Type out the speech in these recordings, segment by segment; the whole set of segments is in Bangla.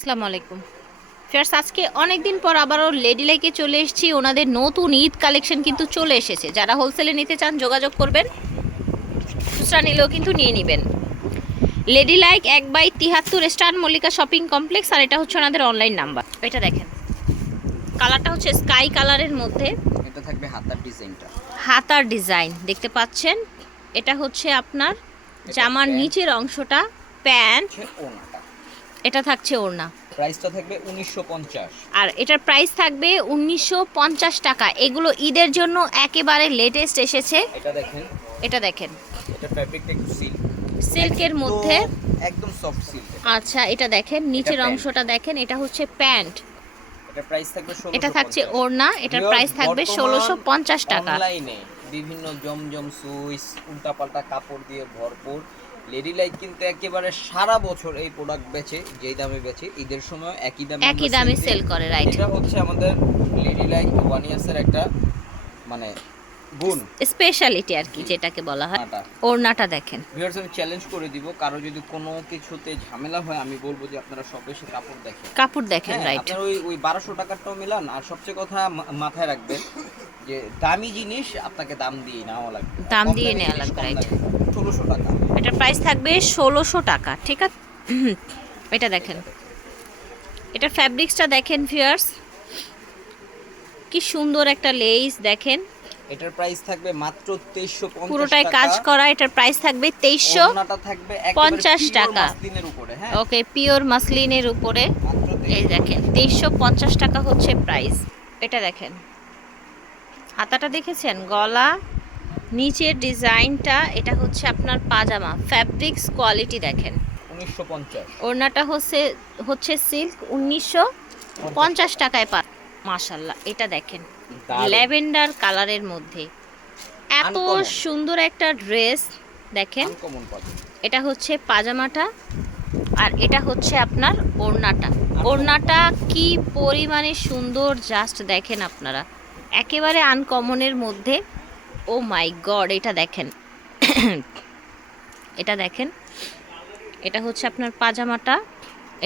আসসালামু আলাইকুম। ফেয়ার্স আজকে অনেক দিন পর আবারও লেডি লাইকে চলে এসেছি। ওনাদের নতুন ঈদ কালেকশন কিন্তু চলে এসেছে। যারা হোলসেলে নিতে চান যোগাযোগ করবেন খুচরা নিলেও কিন্তু নিয়ে নেবেন। লেডি লাইক এক বাই তিহাত্তর স্টার মল্লিকা শপিং কমপ্লেক্স আর এটা হচ্ছে ওনাদের অনলাইন নাম্বার এটা দেখেন। কালারটা হচ্ছে স্কাই কালারের মধ্যে। এটা থাকবে হাতার ডিজাইনটা। হাতার ডিজাইন দেখতে পাচ্ছেন? এটা হচ্ছে আপনার জামার নিচের অংশটা প্যান্ট। এটা থাকছে ওড়না। প্রাইসটা থাকবে উনিশশো পঞ্চাশ। আর এটার প্রাইস থাকবে উনিশশো টাকা। এগুলো ঈদের জন্য একেবারে লেটেস্ট এসেছে। এটা দেখেন। এটা দেখেন। এটা ফ্যাব্রিকটা একটু সিল্ক সিল্কের মধ্যে। একদম সফট সিল্ক আচ্ছা এটা দেখেন নিচের অংশটা দেখেন এটা হচ্ছে প্যান্ট এটা প্রাইস থাকবে এটা থাকছে ওড়না এটার প্রাইস থাকবে ষোলোশো পঞ্চাশ টাকা। অনলাইনে বিভিন্ন জমজম সুইস উল্টাপাল্টা কাপড় দিয়ে ভরপুর। লেডি লাইট কিন্তু একেবারে সারা বছর এই প্রোডাক্ট বেচে যেই দামে বেচে ঈদের সময় একই দামে একই দামে সেল করে। রাইট এটা হচ্ছে আমাদের লেডি লাইট ওয়ান ইয়ার্সের একটা মানে গুণ। স্পেশালিটি আর কি যেটাকে বলা হয়। ওড়নাটা দেখেন। ভিউয়ার্স আমি চ্যালেঞ্জ করে দিব কারও যদি কোনো কিছুতে ঝামেলা হয় আমি বলব যে আপনারা শপে এসে কাপড় দেখেন। কাপড় দেখেন হ্যাঁ, রাইট আপনার ওই ওই বারোশো টাকারটাও মিলান আর সবচেয়ে কথা মাথায় রাখবেন যে দামি জিনিস আপনাকে দাম দিয়ে নেওয়া লাগবে। দাম দিয়ে নেওয়া লাগবে, রাইট। ষোলোশো টাকা। প্রাইস থাকবে ষোলোশো টাকা ঠিক আছে এটা দেখেন। এটা ফ্যাব্রিক্সটা দেখেন ভিউয়ার্স কি সুন্দর একটা লেস দেখেন। এটার প্রাইস থাকবে মাত্র তেইশশো পুরোটাই কাজ করা এটার প্রাইস থাকবে তেইশশো থাকবে পঞ্চাশ টাকা। দিনের উপরে হ্যাঁ। ওকে পিওর মাসলিনের উপরে। এই দেখেন তেইশশো পঞ্চাশ টাকা হচ্ছে প্রাইস এটা দেখেন। হাতাটা দেখেছেন? গলা নিচের ডিজাইনটা এটা হচ্ছে আপনার পাজামা। ফ্যাব্রিক্স কোয়ালিটি দেখেন। উনিশশো পঞ্চাশ। ওড়নাটা হচ্ছে হচ্ছে সিল্ক উনিশশো পঞ্চাশ। টাকায় পা মাশাল্লাহ এটা দেখেন। ল্যাভেন্ডার কালারের মধ্যে। এত সুন্দর একটা ড্রেস দেখেন। এটা হচ্ছে পাজামাটা আর এটা হচ্ছে আপনার ওড়নাটা। ওড়নাটা কি পরিমাণে সুন্দর জাস্ট দেখেন আপনারা। একেবারে আনকমনের মধ্যে। ও মাই গড এটা দেখেন। এটা দেখেন। এটা হচ্ছে আপনার পাজামাটা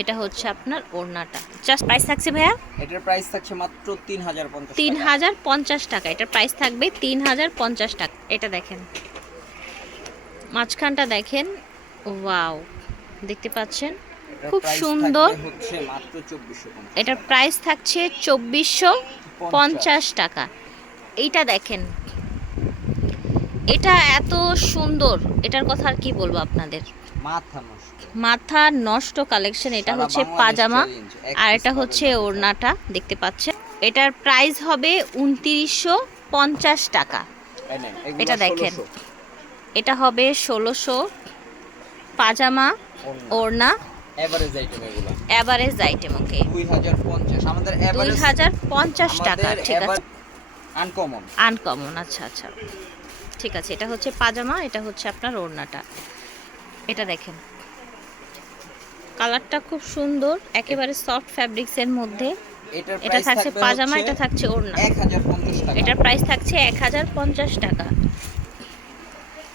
এটা হচ্ছে আপনার ওড়নাটা। জাস্ট প্রাইস থাকছে ভাইয়া? এটার প্রাইস থাকছে মাত্র তিন হাজার পঞ্চাশ তিন হাজার পঞ্চাশ টাকা। এটার প্রাইস থাকবে তিন হাজার পঞ্চাশ টাকা। এটা দেখেন। মাঝখানটা দেখেন। ওয়াও দেখতে পাচ্ছেন? খুব সুন্দর। হচ্ছে মাত্র চব্বিশশো এটার প্রাইস থাকছে চব্বিশশো পঞ্চাশ টাকা। এইটা দেখেন। এটা এত সুন্দর এটার কথা আর কি বলব আপনাদের? মাথা নষ্ট। মাথা নষ্ট কালেকশন এটা হচ্ছে পাজামা আর এটা হচ্ছে। ওড়নাটা দেখতে পাচ্ছেন? এটার প্রাইস হবে উনত্রিশশো পঞ্চাশ টাকা। এটা দেখেন। এটা হবে ষোলোশো পাজামা ওড়না। অ্যাভারেজ আইটেম ওকে দুই হাজার পঞ্চাশ টাকা ঠিক আছে। uncommon। আনকমন আচ্ছা আচ্ছা। ঠিক আছে এটা হচ্ছে পাজামা এটা হচ্ছে আপনার ওড়নাটা। এটা দেখেন। কালারটা খুব সুন্দর একেবারে সফট ফ্যাব্রিক্সের মধ্যে। এটা থাকছে পাজামা এটা থাকছে ওড়না। এটার প্রাইস থাকছে এক হাজার পঞ্চাশ টাকা।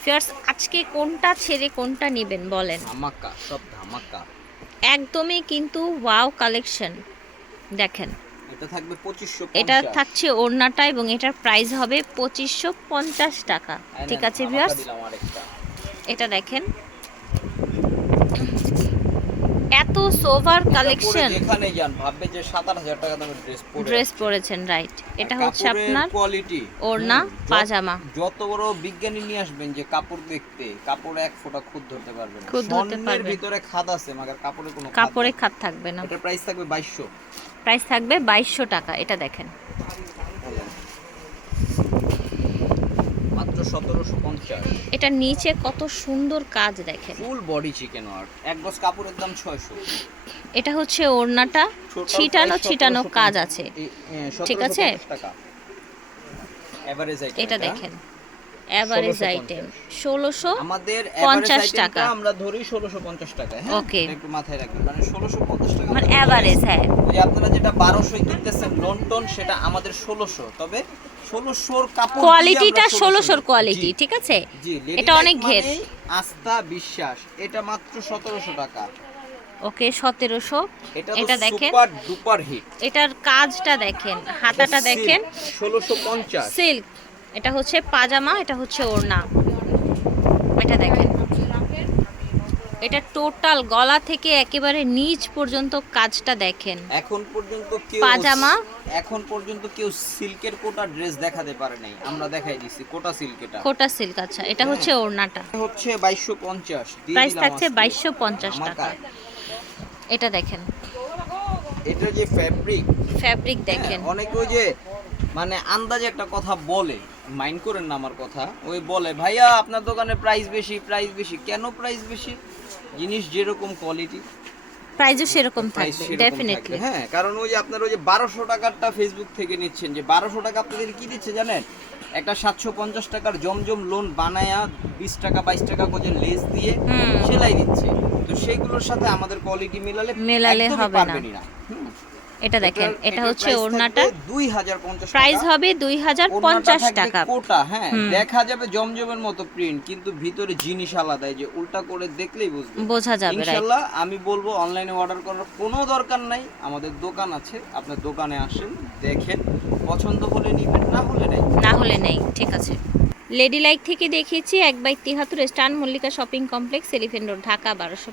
ফিয়ার্স আজকে কোনটা ছেড়ে কোনটা নেবেন বলেন? ধামাকা, সব ধামাকা। একদমই কিন্তু ওয়াও কালেকশন দেখেন। এটা থাকবে 2550 এটা থাকছে ওড়নাটা এবং এটার প্রাইস হবে পঁচিশশো পঞ্চাশ টাকা। ঠিক আছে ভিউয়ার্স এটা দেখেন। এত সোভার কালেকশন যেখানে যান ভাববে যে 7000 টাকা দামের ড্রেস পরে ড্রেস পরেছেন রাইট এটা হচ্ছে আপনার কোয়ালিটি ওড়না, পাজামা। যত বড় বিজ্ঞানী নিয়ে আসবেন যে কাপড় দেখতে কাপড় এক ফোঁটা খুদ ধরতে পারবেন খুঁত ধরতে স্বর্ণের পারবে। ভিতরে খাদ আছে মাগার কাপড়ে কোনো খাদ কাপড়ে। খাত থাকবে না। এটার প্রাইস থাকবে 2200 প্রাইস থাকবে বাইশশো টাকা এটা দেখেন। মাত্র 1750 এটা নিচে কত সুন্দর কাজ দেখেন। ফুল বডি চিকেন ওয়ার্ক এক গজ কাপড়ের দাম 600 এটা হচ্ছে ওড়নাটা ছিটানো ছিটানো কাজ আছে। ঠিক আছে? এটা? দেখেন। অ্যাভারেজ আইটেম ষোলোশো আমাদের 50 50 টাকা। টাকা। আমরা ধরি 1650 টাকা হ্যাঁ? Okay. এটা একটু মাথায় রাখবেন মানে 1650 টাকা মানে অ্যাভারেজ হ্যাঁ। ওই আপনারা যেটা 1200 কিনতেছেন লন্ডন সেটা আমাদের 1600 তবে 1600 কাপড় কোয়ালিটিটা আমরা 1600 জি, কোয়ালিটি ঠিক আছে? এটা অনেক ঘের। আস্থা বিশ্বাস। এটা মাত্র 1700 টাকা। ওকে সতেরোশো। এটা দেখেন। এটার কাজটা দেখেন হাতাটা দেখেন। ষোলোশো পঞ্চাশ। সিল্ক এটা হচ্ছে পাজামা এটা হচ্ছে ওড়না। এটা দেখেন। এটা টোটাল গলা থেকে একেবারে নিচ পর্যন্ত কাজটা দেখেন। এখন পর্যন্ত কেউ পাজামা? এখন পর্যন্ত কেউ সিল্কের কোটা ড্রেস দেখাতে পারে নাই। আমরা দেখাই দিছি কোটা সিল্ক এটা। কোটা সিল্ক আচ্ছা। এটা হচ্ছে ওড়নাটা। হচ্ছে বাইশশো পঞ্চাশ। প্রাইস থাকছে বাইশশো পঞ্চাশ টাকা। এটা দেখেন। এটা যে ফ্যাব্রিক ফ্যাব্রিক দেখেন। অনেকে যে মানে আন্দাজে একটা কথা বলে। মাইন্ড করেন না আমার কথা। ওই বলে ভাইয়া আপনার দোকানে প্রাইস বেশি প্রাইস বেশি। কেন প্রাইস বেশি? জিনিস যেরকম কোয়ালিটি প্রাইসও সেরকম থাকবে ডেফিনেটলি হ্যাঁ কারণ ওই যে আপনার ওই যে বারোশো টাকারটা ফেসবুক থেকে নিচ্ছেন যে বারোশো টাকা আপনাদের কি দিচ্ছে জানেন? একটা সাতশো পঞ্চাশ টাকার জমজম লোন বানায়া বিশ টাকা বাইশ টাকা করে লেস দিয়ে সেলাই দিচ্ছে। তো সেইগুলোর সাথে আমাদের কোয়ালিটি মিলালে মেলালে হবে না। এটা দেখেন এটা হচ্ছে ওড়নাটা। থাকবে 2050 প্রাইস হবে দুই হাজার পঞ্চাশ টাকা। কোটা হ্যাঁ দেখা যাবে জমজমের মতো প্রিন্ট কিন্তু ভিতরে জিনিস আলাদা যে উল্টা করে দেখলেই বুঝবে বোঝা যাবে আমি বলব অনলাইনে অর্ডার করার কোনো দরকার নাই। আমাদের দোকান আছে আপনার দোকানে আসেন দেখেন পছন্দ হলে নিবেন না হলে নাই। না হলে নেই ঠিক আছে। লেডি লাইক থেকে দেখিয়েছি এক বাই তিহাত্তর স্টান Mallika shopping complex elephant road Dhaka বারোশো